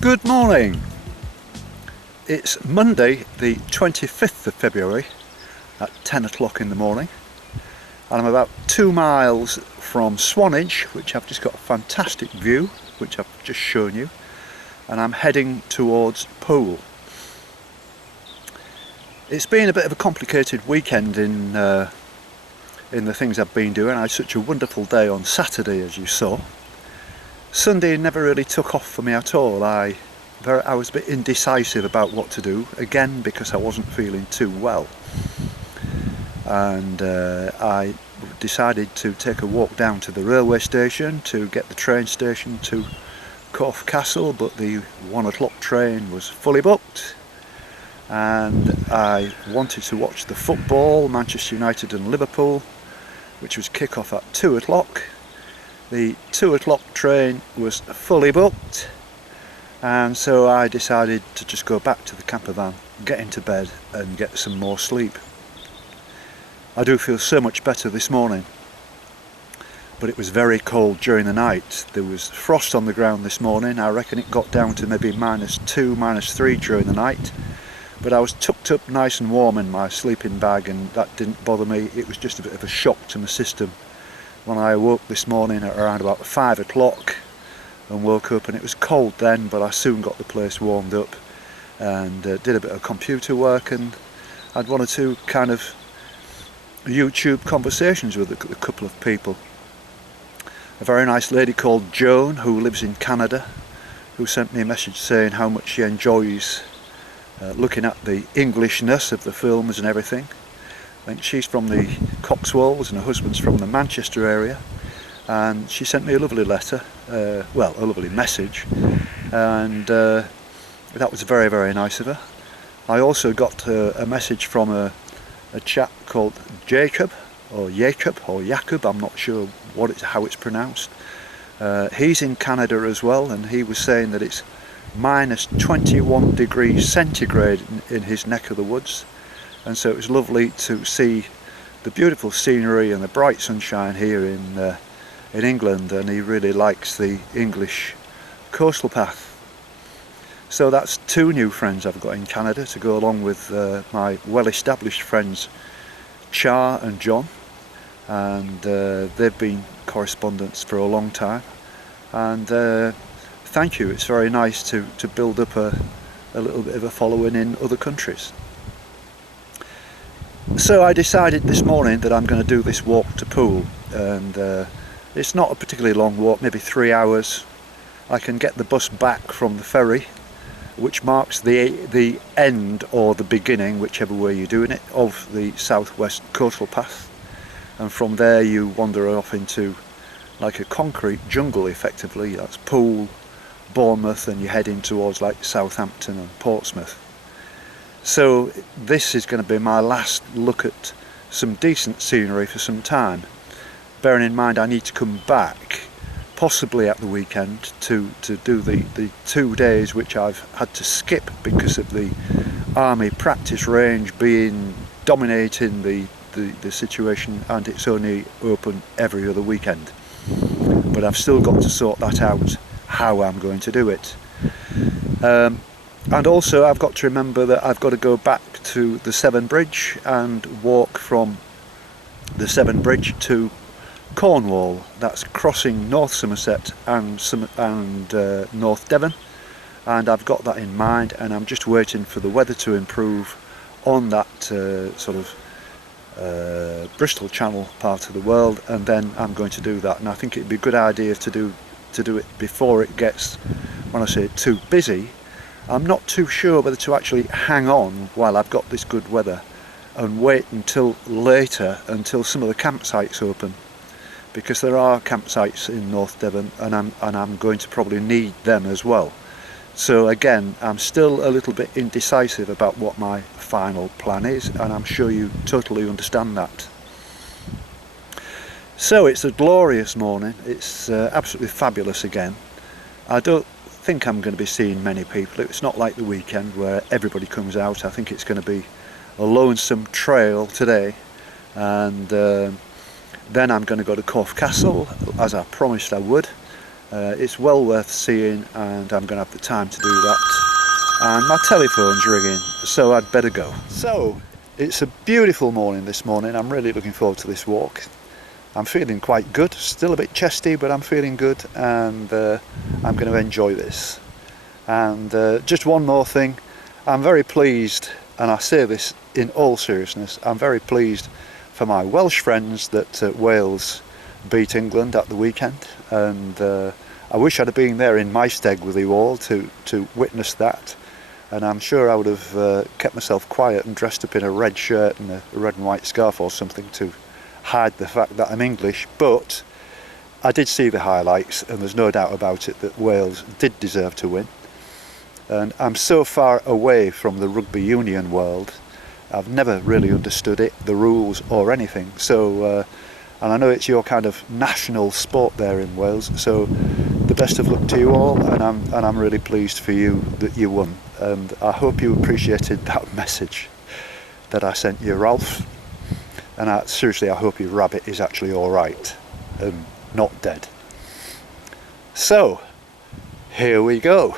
Good morning. It's Monday the 25th of February at 10 o'clock in the morning, and I'm about 2 miles from Swanage, which I've just got a fantastic view, which I've just shown you, and I'm heading towards Poole. It's been a bit of a complicated weekend in the things I've been doing. I had such a wonderful day on Saturday, as you saw. Sunday never really took off for me at all. I was a bit indecisive about what to do, again because I wasn't feeling too well, and I decided to take a walk down to the railway station to get the train station to Corfe Castle, but the 1 o'clock train was fully booked, and I wanted to watch the football, Manchester United and Liverpool, which was kick-off at 2 o'clock. The 2 o'clock train was fully booked, and so I decided to just go back to the camper van, get into bed and get some more sleep. I do feel so much better this morning, but it was very cold during the night. There was frost on the ground this morning. I reckon it got down to maybe -2, -3 during the night, but I was tucked up nice and warm in my sleeping bag, and that didn't bother me. It was just a bit of a shock to my system when I awoke this morning at around about 5 o'clock and woke up, and it was cold then, but I soon got the place warmed up and did a bit of computer work, and had one or two kind of YouTube conversations with a couple of people. A very nice lady called Joan, who lives in Canada, who sent me a message saying how much she enjoys looking at the Englishness of the films and everything. I think she's from the Cotswolds and her husband's from the Manchester area, and she sent me a lovely letter, a lovely message, and that was very, very nice of her. I also got a message from a chap called Jacob, I'm not sure how it's pronounced. He's in Canada as well, and he was saying that it's -21 degrees centigrade in his neck of the woods, and so it was lovely to see the beautiful scenery and the bright sunshine here in England, and he really likes the English coastal path. So that's 2 new friends I've got in Canada to go along with my well-established friends Char and John, and they've been correspondents for a long time, and thank you. It's very nice to build up a little bit of a following in other countries. So I decided this morning that I'm going to do this walk to Poole, and it's not a particularly long walk, maybe 3 hours. I can get the bus back from the ferry, which marks the end or the beginning, whichever way you're doing it, of the southwest coastal path, and from there you wander off into like a concrete jungle effectively. That's Poole, Bournemouth, and you're heading towards like Southampton and Portsmouth. So this is going to be my last look at some decent scenery for some time, bearing in mind I need to come back possibly at the weekend to do the 2 days which I've had to skip because of the army practice range dominating the situation, and it's only open every other weekend. But I've still got to sort that out, how I'm going to do it. And also I've got to remember that I've got to go back to the Severn Bridge and walk from the Severn Bridge to Cornwall. That's crossing North Somerset and North Devon, and I've got that in mind, and I'm just waiting for the weather to improve on that sort of Bristol Channel part of the world, and then I'm going to do that. And I think it'd be a good idea to do it before it gets, when I say too busy. I'm not too sure whether to actually hang on while I've got this good weather and wait until later, until some of the campsites open, because there are campsites in North Devon, and I'm going to probably need them as well. So again, I'm still a little bit indecisive about what my final plan is, and I'm sure you totally understand that. So it's a glorious morning. It's absolutely fabulous again. I don't think I'm going to be seeing many people. It's not like the weekend where everybody comes out. I think it's going to be a lonesome trail today, and then I'm going to go to Corfe Castle as I promised I would, It's well worth seeing, and I'm going to have the time to do that. And my telephone's ringing, so I'd better go. So, it's a beautiful morning this morning. I'm really looking forward to this walk. I'm feeling quite good, still a bit chesty, but I'm feeling good, and I'm going to enjoy this. And just one more thing, I'm very pleased, and I say this in all seriousness, I'm very pleased for my Welsh friends that Wales beat England at the weekend, and I wish I'd have been there in my stead with you all to witness that. And I'm sure I would have kept myself quiet and dressed up in a red shirt and a red and white scarf or something to hide the fact that I'm English, but I did see the highlights, and there's no doubt about it that Wales did deserve to win. And I'm so far away from the rugby union world, I've never really understood it, the rules or anything, so and I know it's your kind of national sport there in Wales, so the best of luck to you all, and I'm really pleased for you that you won, and I hope you appreciated that message that I sent you, Ralph, and seriously I hope your rabbit is actually alright and not dead. So, here we go.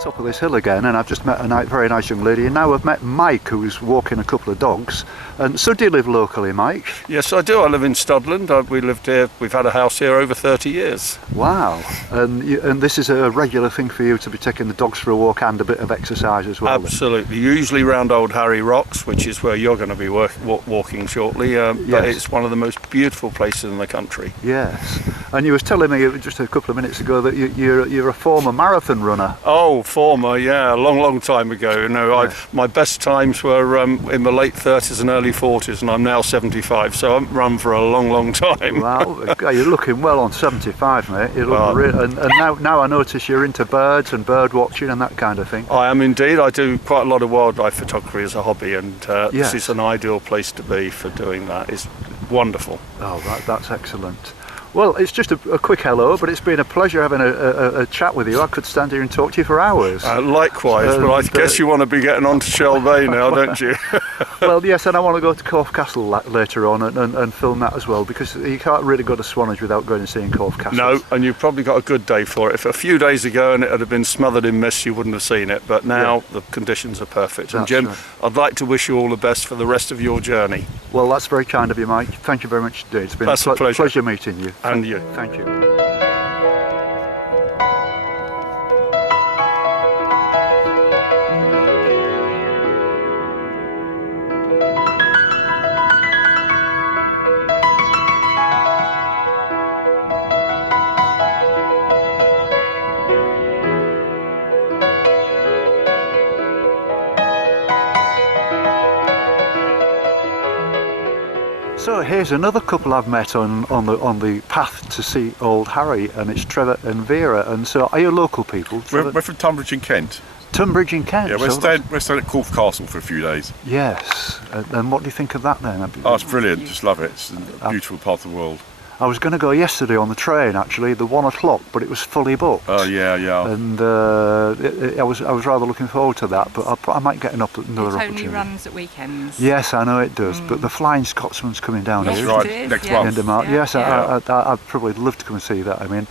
Top of this hill again, and I've just met a very nice young lady, and now I've met Mike, who's walking a couple of dogs. And so do you live locally, Mike? Yes, I do. I live in Studland. We lived here, we've had a house here over 30 years. Wow. And this is a regular thing for you to be taking the dogs for a walk and a bit of exercise as well? Absolutely. Then? Usually round Old Harry Rocks, which is where you're going to be walking shortly, but it's one of the most beautiful places in the country. Yes. And you was telling me just a couple of minutes ago that you're a former marathon runner. Oh, former, yeah, a long time ago. You know, Yeah. my best times were in the late 30s and early 40s, and I'm now 75, so I've run for a long time. Well, you're looking well on 75, mate. You look and now I notice you're into birds and bird watching and that kind of thing. I am indeed. I do quite a lot of wildlife photography as a hobby, and Yes. this is an ideal place to be for doing that. It's wonderful. Oh, that's excellent. Well, it's just a quick hello, but it's been a pleasure having a chat with you. I could stand here and talk to you for hours. Likewise, but I guess you want to be getting on to Shell Bay now, don't you? Well, yes, and I want to go to Corfe Castle later on and film that as well, because you can't really go to Swanage without going and seeing Corfe Castle. No, and you've probably got a good day for it. If a few days ago and it had been smothered in mist, you wouldn't have seen it, but now the conditions are perfect. And That's Jim, right. I'd like to wish you all the best for the rest of your journey. Well, that's very kind of you, Mike. Thank you very much indeed. It's been That's a pleasure. pleasure meeting you. And you. Thank you. So here's another couple I've met on the path to see Old Harry, and it's Trevor and Vera. And so, are you local people? We're from Tunbridge in Kent. Tunbridge in Kent. Yeah, we're so staying at Corfe Castle for a few days. Yes. And what do you think of that then? Oh, it's brilliant. Just love it. It's a beautiful part of the world. I was going to go yesterday on the train, actually, the 1 o'clock, but it was fully booked. Oh yeah. And I was rather looking forward to that, but I might get another opportunity. It only runs at weekends. Yes, I know it does, but the Flying Scotsman's coming down Yes, here. That's it right, is, next yes. month. End of March. Yeah, Yes, yeah. I'd probably love to come and see that. I mean,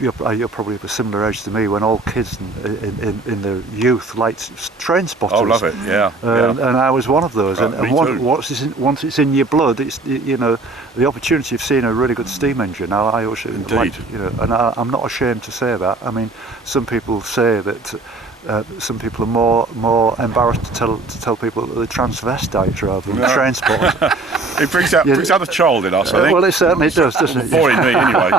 you're probably of a similar age to me when all kids in their youth liked train spotters. Oh, love it. Yeah. And I was one of those. Right, And me too. once it's in your blood, it's the opportunity of seeing a really good steam engine. I also Indeed. like, and I'm not ashamed to say that. I mean, some people say that. Some people are more embarrassed to tell people that they're transvestites rather than train spotters. It brings out the child in us, I think. Well, it certainly does, doesn't it? Boy in me, anyway.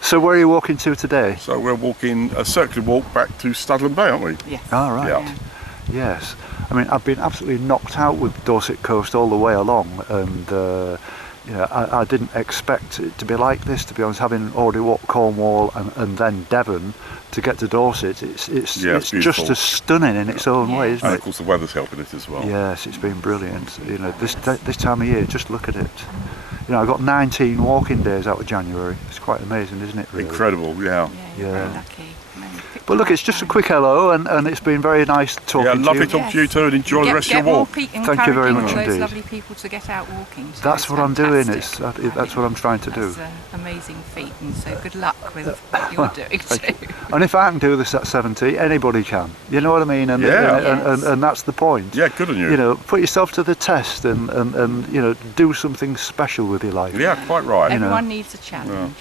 So where are you walking to today? So we're walking a circular walk back to Studland Bay, aren't we? Yes. All right. Yeah. Yes. I mean, I've been absolutely knocked out with Dorset Coast all the way along, and I didn't expect it to be like this. To be honest, having already walked Cornwall and then Devon to get to Dorset, it's just beautiful. as stunning in its own way, isn't And it? of course the weather's helping it as well. Yes, it's been brilliant. This time of year, just look at it. I got 19 walking days out of January. It's quite amazing, isn't it? Really? Incredible, yeah. You're Yeah. very lucky. But look, it's just a quick hello, and it's been very nice talking Yeah, to you. lovely talking to you too, and enjoy the rest of your walk. Thank you very much those indeed. lovely people to get out walking. So That's it's what I'm doing. fantastic. That's what I'm trying to do. That's an amazing feat, and so good luck with what you're doing too. And if I can do this at 70, anybody can. You know what I mean? And Yeah. and that's the point. Yeah, good on you. Put yourself to the test and do something special with your life. Yeah, quite right. Everyone needs a challenge.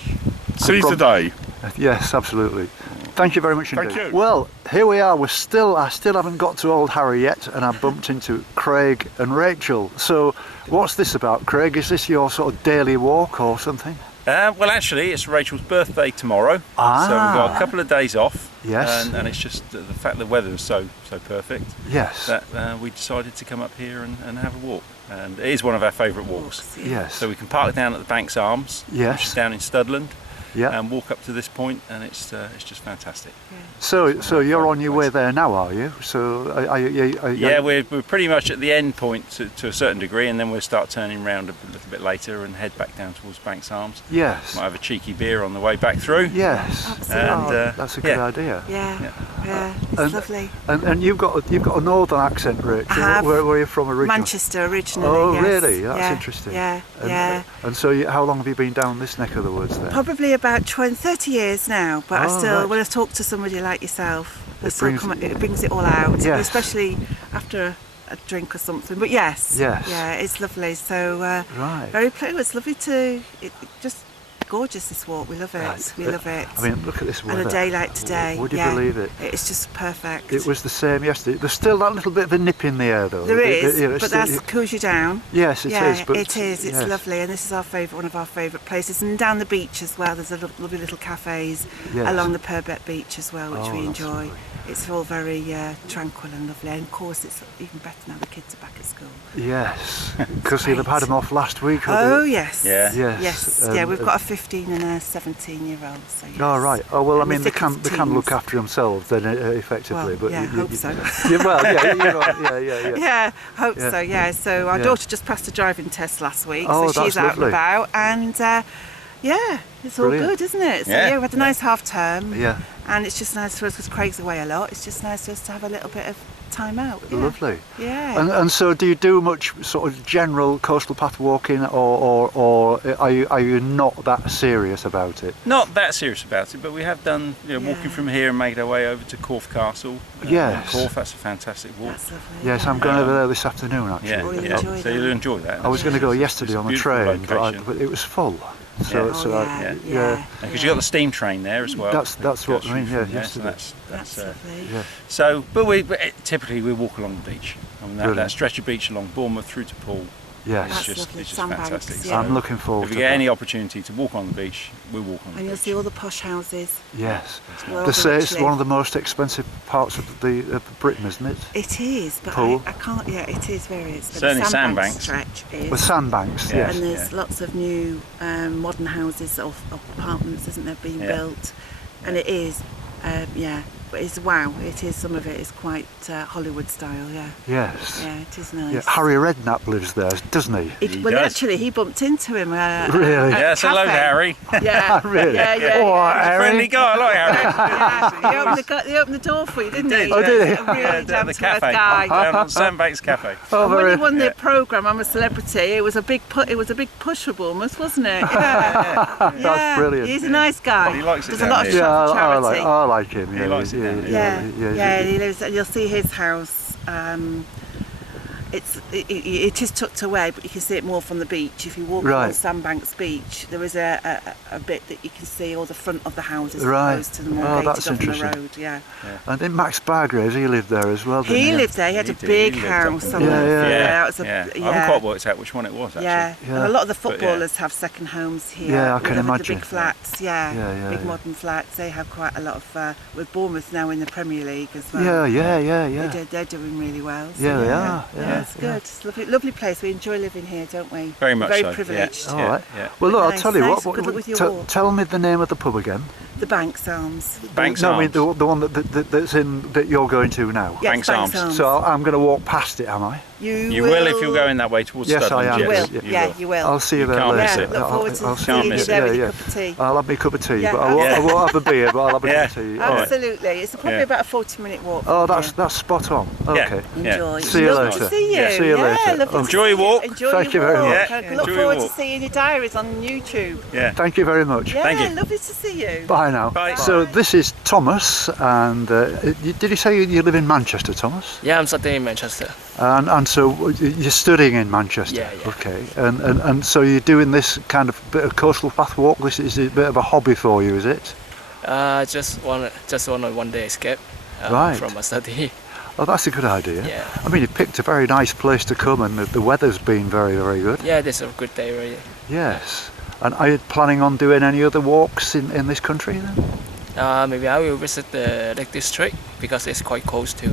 Seize the day. Yes, absolutely. Thank you very much indeed. Thank you. Well, here we are. I still haven't got to Old Harry yet, and I bumped into Craig and Rachel. So, what's this about, Craig? Is this your sort of daily walk or something? Well, actually, it's Rachel's birthday tomorrow, so we've got a couple of days off. Yes. And it's just the fact the weather is so perfect Yes. that we decided to come up here and have a walk. And it is one of our favourite walks. Yes. So we can park down at the Banks Arms, Yes. which is down in Studland, Yeah. and walk up to this point, and it's just fantastic. So you're on your way places. there now, are you? So are you? Yeah, we're pretty much at the end point to a certain degree, and then we'll start turning round a little bit later and head back down towards Banks Arms. Yes. Might have a cheeky beer on the way back through. Yes. Absolutely. And, That's a good idea. Yeah, it's And- lovely. And you've got a northern accent, Rachel. I have. Where are you from originally? Manchester originally. Oh, yes. really? That's Yeah, interesting. Yeah, And, yeah. And so, how long have you been down this neck of the woods then? Probably about 30 years now, but I Oh, still, right. when I talk to somebody like yourself, It brings- it brings it all out, Yes. especially after a drink or something. But yes, Yes. yeah, it's lovely. So Right. very pleasant. It's lovely just gorgeous, this walk. We love it. Right. We love it. I mean, look at this weather. And a day like today, Would you yeah, believe it? It's just perfect. It was the same yesterday. There's still that little bit of a nip in the air, though. There is, it's but still- that cools you down. Yes, it is. Yeah, But it is. It's yes. lovely, and this is one of our favourite places. And down the beach as well. There's lovely little cafes Yes. along the Purbeck Beach as well, which Oh, we that's enjoy. lovely. It's all very tranquil and lovely. And of course, it's even better now the kids are back at school. Yes, because you'll have had them off last week. Oh yes. Yeah. Yes. Yes. Yeah, we've got a 15 and a 17-year-old. So yes. Oh right. Oh well, I And mean the they can thickest look teens. after themselves then effectively. Well, but yeah, hope so. Yeah, well, yeah. Yeah, hope Yeah. so. Yeah. So our Yeah. daughter just passed a driving test last week, Oh, so she's that's out and lovely. about, and yeah, it's all Brilliant. good, isn't it? So Yeah. yeah, we had a nice half term. Yeah. And it's just nice for us because Craig's away a lot. It's just nice for us to have a little bit of time out. Yeah. Lovely. Yeah. And so, do you do much sort of general coastal path walking, or are you not that serious about it? Not that serious about it, but we have done walking Yeah. from here and made our way over to Corfe Castle. Yes. Corfe, that's a fantastic walk. That's lovely. Yes, I'm going over there this afternoon actually. Yeah, Really yeah. enjoy So that. you'll enjoy that. I was going to go It's yesterday a on the beautiful train, location. but it was full. So, Yeah. Oh, so yeah, yeah. Because you got the steam train there as well. That's what Goes I mean. through Yeah, from there, yesterday. So That's lovely. Yeah. So, but typically we walk along the beach. I mean, that Brilliant. stretch of beach along Bournemouth through to Poole. Yes. That's It's lovely. just Sandbanks, fantastic. yeah. I'm looking forward If we to get that. any opportunity to walk on the beach, we walk on the And you'll beach. see all the posh houses. Yes. Where all They the say rich it's live. one of the most expensive parts of Britain, isn't it? It is, but Poole. I can't. Yeah, it is very expensive. Certainly the Sandbanks Sandbanks. stretch is. With sandbanks, Yeah. yes. And there's lots of new modern houses or apartments, isn't there, being Yeah. built, and it is, But it's wow, it is, some of it is quite Hollywood style, yeah. Yes. Yeah, it is nice. Yeah, Harry Redknapp lives there, doesn't he? He Well, does. actually, he bumped into him. Really? Yes, hello, Harry. Yeah. Really? Yeah. All right, Harry. Friendly guy, I like Harry. Yeah. He opened the door for you, didn't he? Oh, did he? A really down the to earth cafe. guy. Down on Sandbanks Cafe. Oh, And when very. he won the programme, I'm a Celebrity. It was a big push for Bournemouth, wasn't it? Yeah. That's brilliant. He's a nice guy. He likes it Does a down lot of here. Yeah, stuff for charity. I like him. He Yeah, likes it down here. Yeah, he lives. You'll see his house. It is tucked away, but you can see it more from the beach. If you walk Right. on Sandbanks Beach, there is a bit that you can see all the front of the houses as Right. opposed to the more Oh, gated that's off on the interesting. road. Yeah. And then Max Bargraves, he lived there as well, didn't He he? lived there. He had He a did, big he lived house. up on there. the- Yeah. that was a, I haven't quite worked out which one it was, actually. Yeah. Yeah. And a lot of the But, yeah. footballers have second homes here. Yeah, I You can know, with imagine. The big flats, yeah, Yeah, big yeah. modern flats. They have quite a lot of. With Bournemouth now in the Premier League as well. Yeah. They're doing really well. So Yeah, they are. Yeah, it's good. It's a lovely place. We enjoy living here, don't we? Very much Very so. privileged. All Yeah, right. yeah. Well, look, I'll Nice, tell you thanks. what. Good luck with your walk. Tell me the name of the pub again. The Banks Arms. Banks No, I mean Arms. the one that you're going to now. Yes, Banks Arms. So I'm going to walk past it, am I? You will if you're going that way towards Yes, I Studland. am. You will. Yes, Yeah, you will. I'll see you there can't later. miss Yeah, it. look forward to I'll see seeing you you miss there yeah, with your yeah. cup of tea. I'll have my cup of tea, Yeah, but I won't, yeah. I won't have a beer, but I'll have a Yeah. cup of tea. All right. Absolutely. It's probably Yeah. about a 40-minute walk. Oh, from that's spot on. Okay. Yeah. Enjoy. See you Lovely later. to see you. Yeah. See you later. lovely to Enjoy see your walk. Enjoy Thank your you very walk. much. I Yeah, look enjoy your forward to walk. seeing your diaries on YouTube. Yeah. Thank you very much. Yeah, Thank you. lovely to see you. Bye now. Bye. So this is Thomas, and did you say you live in Manchester, Thomas? Yeah, I'm studying in Manchester. And so you're studying in Manchester. Yeah. Okay. And so you're doing this kind of bit of coastal path walk. This is a bit of a hobby for you, is it? Just want a one-day escape Right. from my study. Oh, that's a good idea. Yeah. I mean, you picked a very nice place to come, and the weather's been very, very good. Yeah, this is a good day, really. Yes. And are you planning on doing any other walks in this country then? Maybe I will visit the Lake District because it's quite close to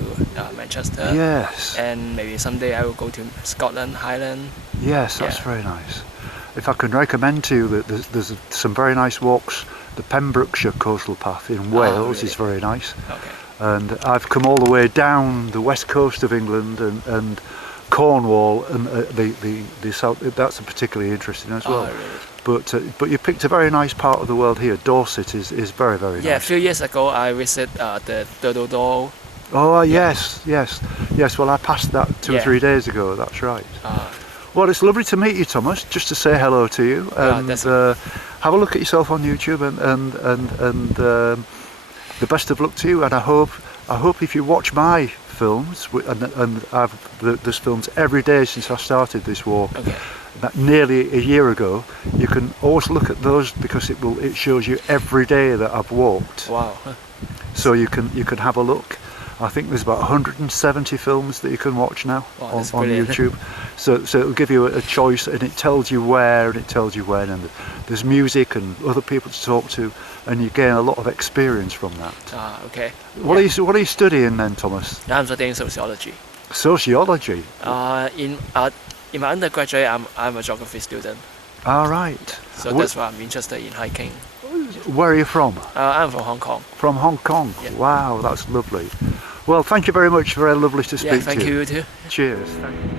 Manchester. Yes. And maybe someday I will go to Scotland, Highland. Yes, that's Yeah. very nice. If I can recommend to you that there's some very nice walks. The Pembrokeshire Coastal Path in Wales really? is very nice. Okay. And I've come all the way down the west coast of England and Cornwall, and the south. That's particularly interesting as well. Really? But you picked a very nice part of the world here. Dorset is very, very Yeah, a nice. few years ago I visited the Turtle Door. Oh yes. Well, I passed that 2 or Yeah. 3 days ago. That's right. Uh, Well, it's lovely to meet you, Thomas. Just to say hello to you, and that's- have a look at yourself on YouTube, and the best of luck to you. And I hope if you watch my films, and there's films every day since I started this walk. okay. That nearly a year ago, you can always look at those because it shows you every day that I've walked. Wow. So you can have a look. I think there's about 170 films that you can watch now Wow, on that's brilliant. YouTube. So it'll give you a choice, and it tells you where and it tells you when, and there's music and other people to talk to, and you gain a lot of experience from that. Okay. What are you studying then, Thomas? I'm studying sociology. Sociology. In my undergraduate, I'm a geography student, All right. so that's why I'm interested in hiking. Where are you from? I'm from Hong Kong. From Hong Kong. Yeah. Wow, that's lovely. Well, thank you very much. Very lovely to speak Yeah, to thank you too. Cheers. Thank you.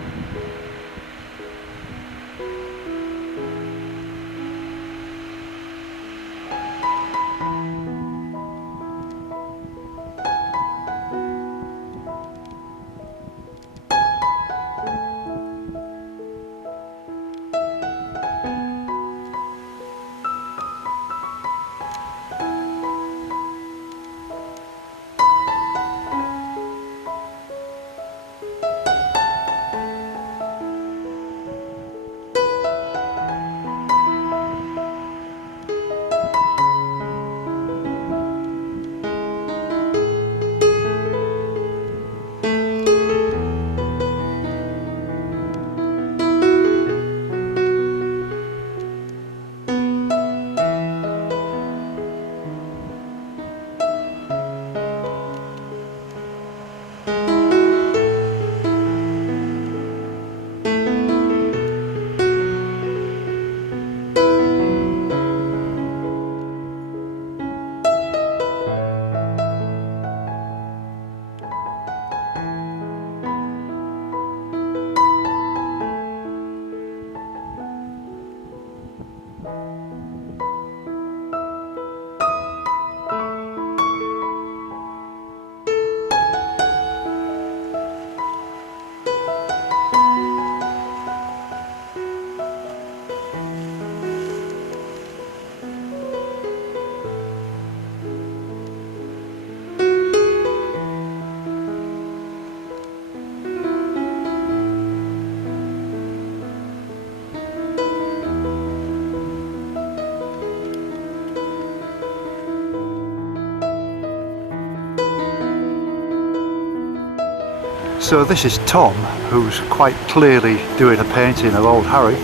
So this is Tom, who's quite clearly doing a painting of old Harry.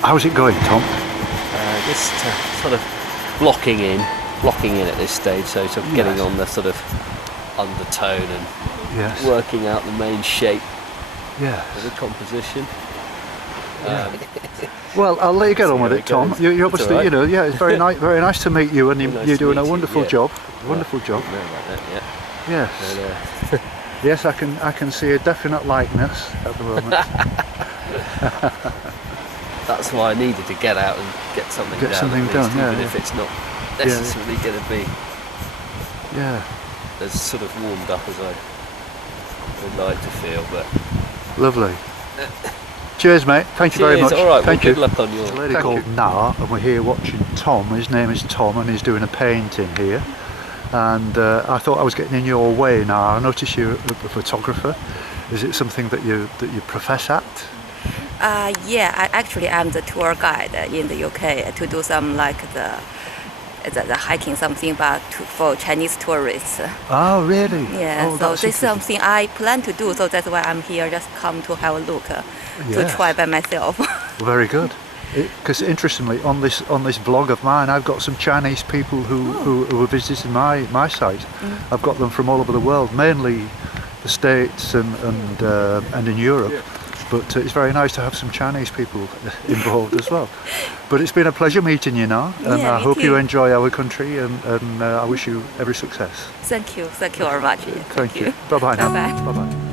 How's it going, Tom? Just sort of blocking in at this stage, so sort of getting on the sort of undertone and working out the main shape of the composition. Well, I'll let you get on with it, Tom. You obviously, right. you know, it's very nice, very nice to meet you, and Nice you're to doing a meet you, wonderful yeah. job. Wonderful job. Know about that, yeah. Yes. But, Yes, I can see a definite likeness at the moment. that's why I needed to get out and get something done. Something at done, least, yeah, even yeah. if it's not necessarily going to be Yeah, as sort of warmed up as I would like to feel. But lovely. Cheers, mate. Thank you very cheers, much. all right. Thank well, you. good luck on your. There's a lady called Nar, and we're here watching Tom. His name is Tom, and he's doing a painting here. And I thought I was getting in your way, Nar. I noticed you're a photographer. Is it something that you profess at? Yeah, I'm the tour guide in the UK to do some like the hiking something, but for Chinese tourists. Oh, really? Yeah, Oh, so that's this is interesting. something I plan to do. So that's why I'm here, just come to have a look, to Yes. try by myself. Very good. Because interestingly, on this vlog of mine, I've got some Chinese people who are visiting my site. I've got them from all over the world, mainly the States and in Europe. But it's very nice to have some Chinese people involved as well. But it's been a pleasure meeting you now, and Yeah, I me hope you too. enjoy our country, and I wish you every success. Thank you very much. Thank you. Bye bye now. Bye-bye. Bye bye.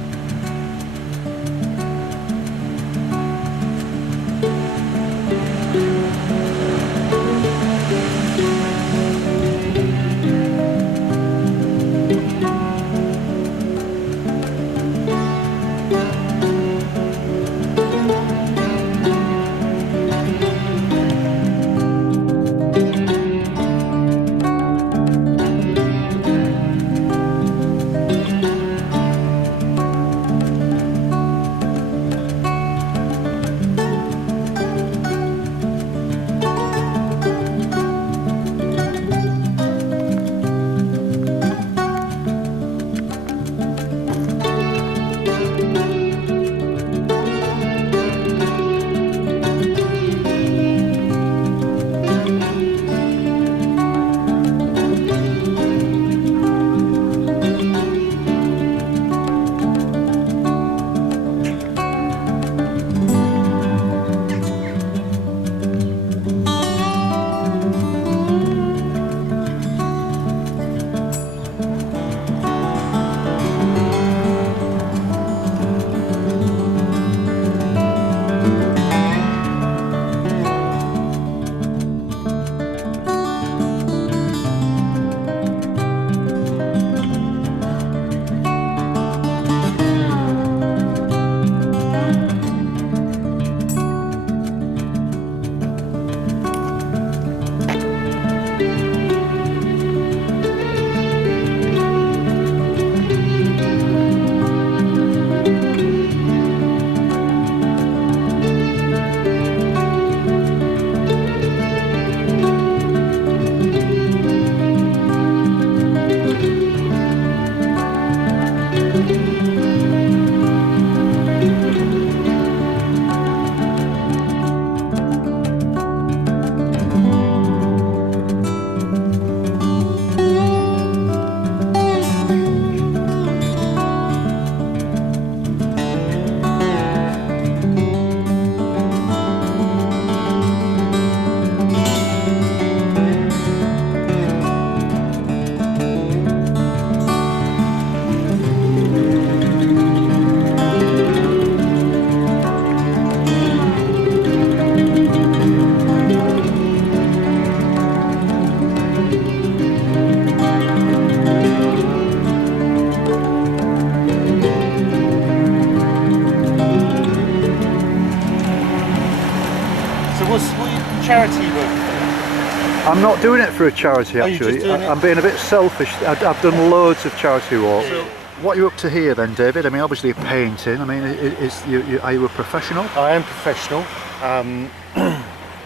charity work for? I'm not doing it for a charity Oh, you're actually. just doing it? I'm being a bit selfish. I've done loads of charity work. So, what are you up to here then, David? I mean, obviously painting. I mean, are you a professional? I am professional.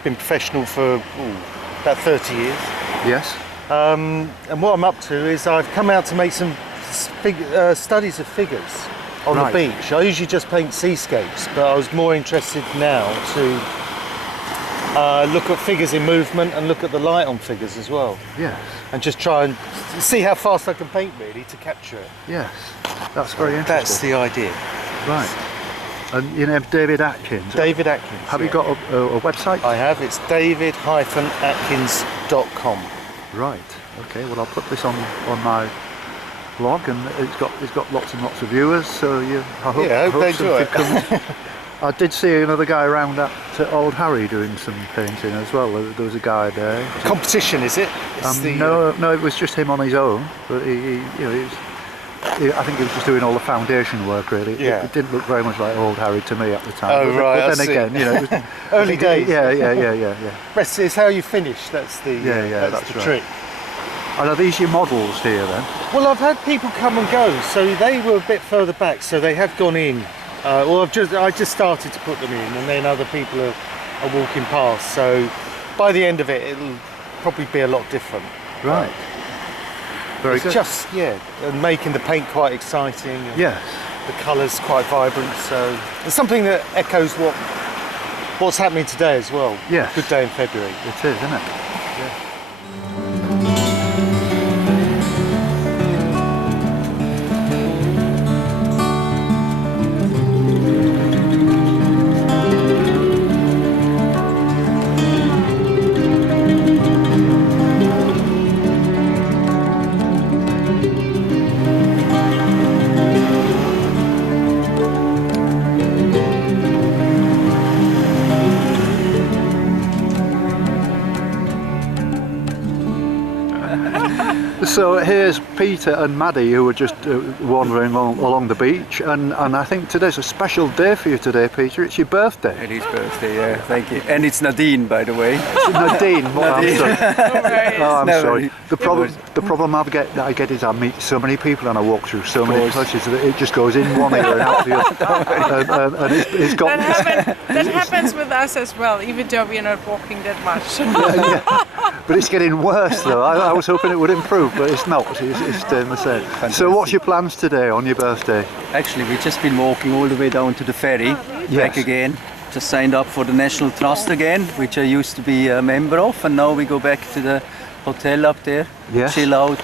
Been professional for about 30 years. Yes. And what I'm up to is I've come out to make some studies of figures on Right. the beach. I usually just paint seascapes, but I was more interested now to look at figures in movement and look at the light on figures as well. Yes. And just try and see how fast I can paint really to capture it. Yes. That's very interesting. That's the idea. Right. And your name's David Atkins. David Atkins. Have you got a website? I have. It's david-atkins.com. Right. Okay. Well, I'll put this on my blog, and it's got lots and lots of viewers. So I hope they enjoy it. I did see another guy around at Old Harry doing some painting as well. There was a guy there. Competition, is it? No, it was just him on his own. But I think he was just doing all the foundation work really. Yeah. It didn't look very much like Old Harry to me at the time. Oh, right, But then I again, it was early days. Yeah. Best is how you finish. That's the that's the right. trick. And are these your models here then? Well, I've had people come and go, so they were a bit further back, so they have gone in. I just started to put them in, and then other people are walking past. So by the end of it, it'll probably be a lot different. Right. Very It's good. just and making the paint quite exciting. And Yes. the colours quite vibrant. So it's something that echoes what's happening today as well. Yes. Good day in February. It is, isn't it? So here's Peter and Maddie who were just wandering along the beach, and I think today's a special day for you today, Peter. It's your birthday. It is birthday, yeah, thank you. And it's Nadine, by the way. Nadine, I'm sorry. I'm No sorry. worries. The problem I get is I meet so many people and I walk through so many places that it just goes in one ear and out the other. and it's got... That happens with us as well, even though we're not walking that much. But it's getting worse though. I was hoping it would improve, but it's not. It's staying the same. Fantastic. So what's your plans today on your birthday? Actually, we've just been walking all the way down to the ferry, back again. Just signed up for the National Trust again, which I used to be a member of, and now we go back to the hotel up there, chill out,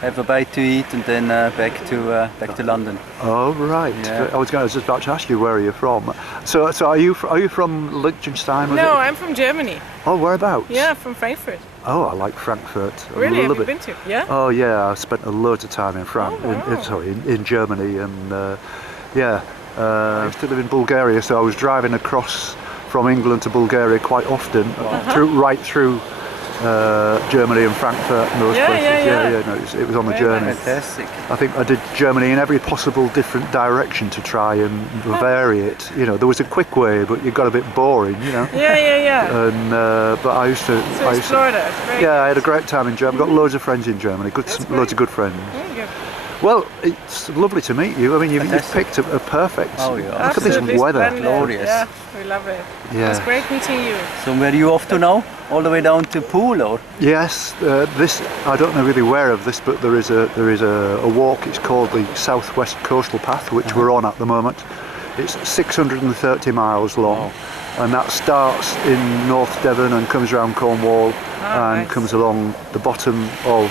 have a bite to eat, and then back to London. Oh right. Yeah. I was just about to ask you where are you from. So are you from Liechtenstein? No, I'm from Germany. Oh, whereabouts? Yeah, from Frankfurt. Oh, I like Frankfurt. Really? I love Have you it. been to? Yeah. Oh yeah, I spent loads of time in France. In Germany, and I used to live in Bulgaria, so I was driving across from England to Bulgaria quite often, right through Germany and Frankfurt and those places. No, it was on the journey. Fantastic. I think I did Germany in every possible different direction to try and vary it. There was a quick way, but it got a bit boring, Yeah. And but I used to. So Florida. I had a great time in Germany. Got loads of friends in Germany. Loads of good friends. Very good. Well, it's lovely to meet you. I mean, you've picked a perfect. Oh, yeah. Look at this weather. Glorious. Yeah, we love it. Yeah. It was great meeting you. So where are you off to now? All the way down to Poole, or? Yes, this I don't know really where of this, but there is a walk. It's called the Southwest Coastal Path, which we're on at the moment. It's 630 miles long, and that starts in North Devon and comes around Cornwall and comes along the bottom of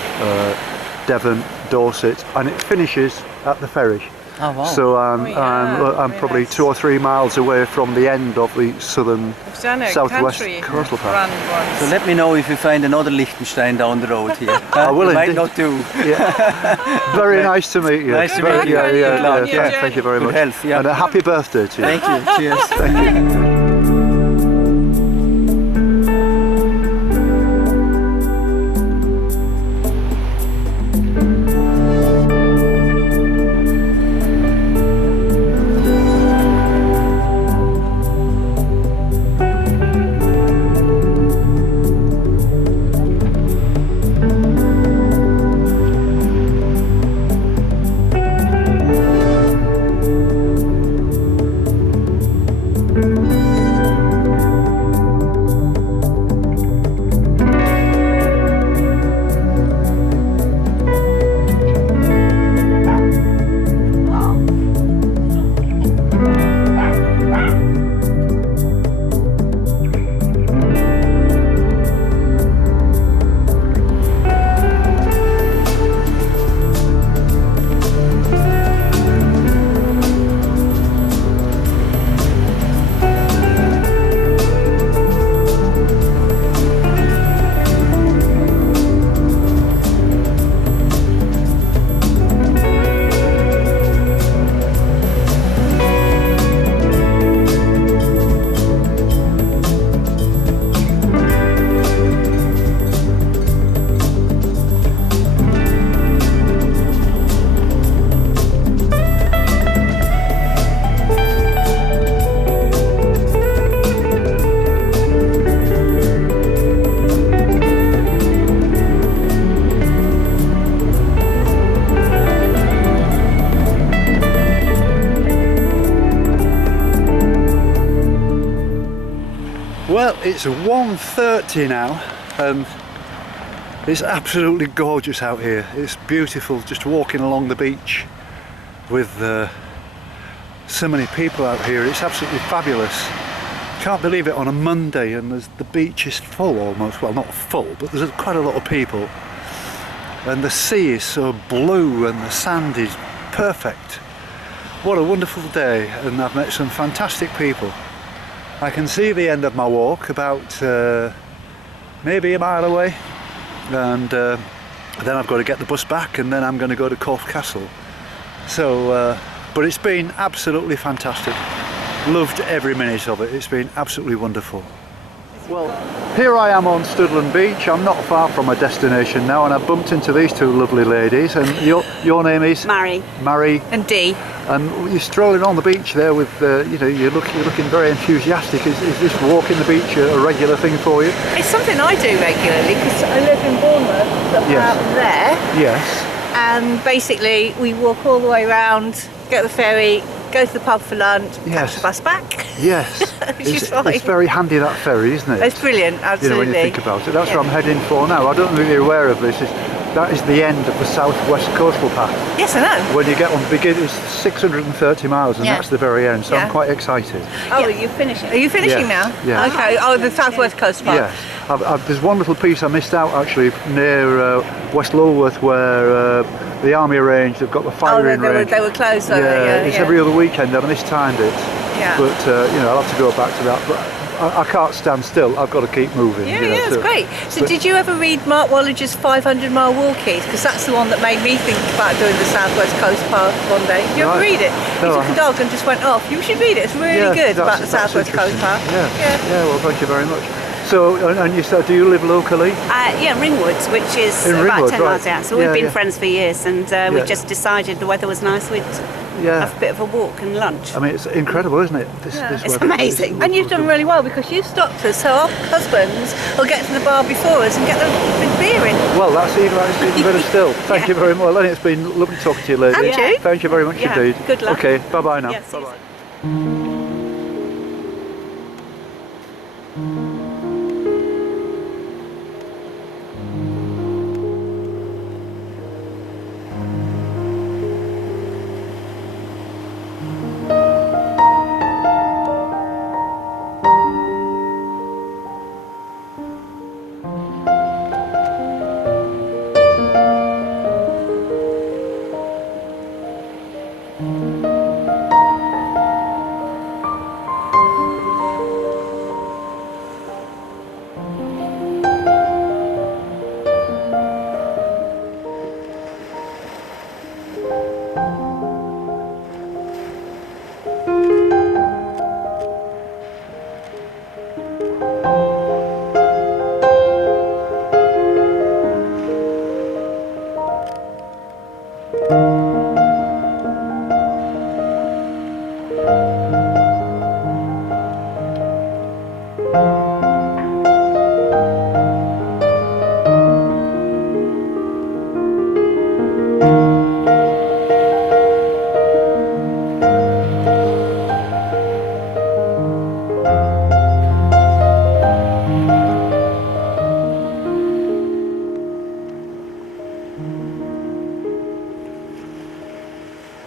Devon, Dorset, and it finishes at the ferry. Oh, wow. So I'm probably 2 or 3 miles away from the end of the southwest coastal path. So let me know if you find another Liechtenstein down the road here. I will might indeed. not do. Yeah. Very nice to meet you. Nice to meet you. Thank you very much. Good health, yeah. And a happy birthday to you. Thank you. Cheers. Thank you. Well, it's 1:30 now and it's absolutely gorgeous out here. It's beautiful just walking along the beach with so many people out here. It's absolutely fabulous. Can't believe it on a Monday, and the beach is full almost. Well, not full, but there's quite a lot of people. And the sea is so blue and the sand is perfect. What a wonderful day, and I've met some fantastic people. I can see the end of my walk about maybe a mile away, and then I've got to get the bus back, and then I'm going to go to Corfe Castle. So, but it's been absolutely fantastic. Loved every minute of it. It's been absolutely wonderful. Well, here I am on Studland Beach. I'm not far from my destination now, and I've bumped into these two lovely ladies. And your name is? Mary. Mary. And Dee. And you're strolling on the beach there with, you know, you're looking very enthusiastic. Is this walking the beach a regular thing for you? It's something I do regularly because I live in Bournemouth, Yes. out there. Yes. And basically we walk all the way around, get the ferry, go to the pub for lunch, catch the bus back. Yes. It's fine. It's very handy, that ferry, isn't it? It's brilliant, absolutely. You know, when you think about it. That's where I'm heading for now. I don't know if you're aware of this. That is the end of the southwest coastal path. Yes, I know. When you get on the beginning, it's 630 miles, and that's the very end. So I'm quite excited. Oh, you're finishing? Are you finishing now? Yeah. Okay. Oh, the southwest coast part. Yes. There's one little piece I missed out actually near West Lulworth, where the army arranged. They've got the firing range. They were closed. It's every other weekend, and I mistimed it. Yeah. But you know, I'll have to go back to that. But I can't stand still. I've got to keep moving. Yeah, you know, it's great. So did you ever read Mark Wallage's 500-mile walkies? Because that's the one that made me think about doing the Southwest Coast Path one day. Did you ever read it? He took a dog and just went off. You should read it. It's really good about the Southwest Coast Path. Yeah. Well, thank you very much. So, and you said, do you live locally? Yeah, Ringwood, which is about 10 miles out. So we've been friends for years, and we just decided the weather was nice. We'd have a bit of a walk and lunch. I mean, it's incredible, isn't it? This it's amazing. And you've done really well because you stopped us, so our husbands will get to the bar before us and get the beer in. Well, that's even better still. Thank you very much. Well, it's been lovely talking to you, ladies. And you. Thank you very much indeed. Good luck. Okay, bye-bye now. Yes, bye-bye.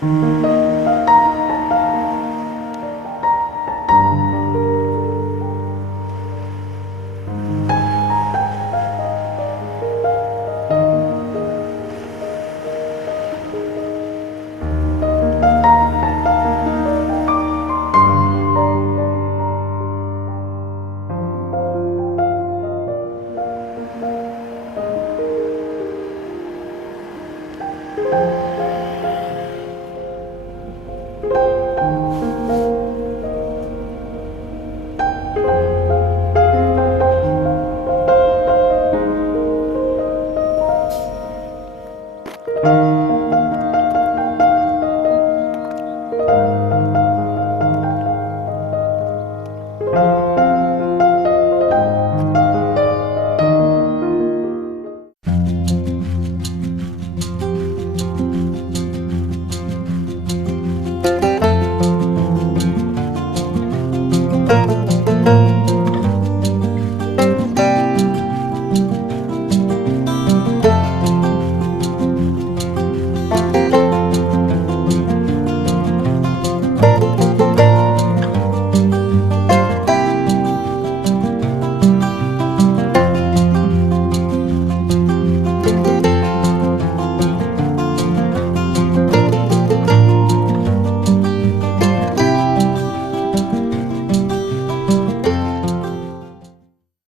Mm-hmm.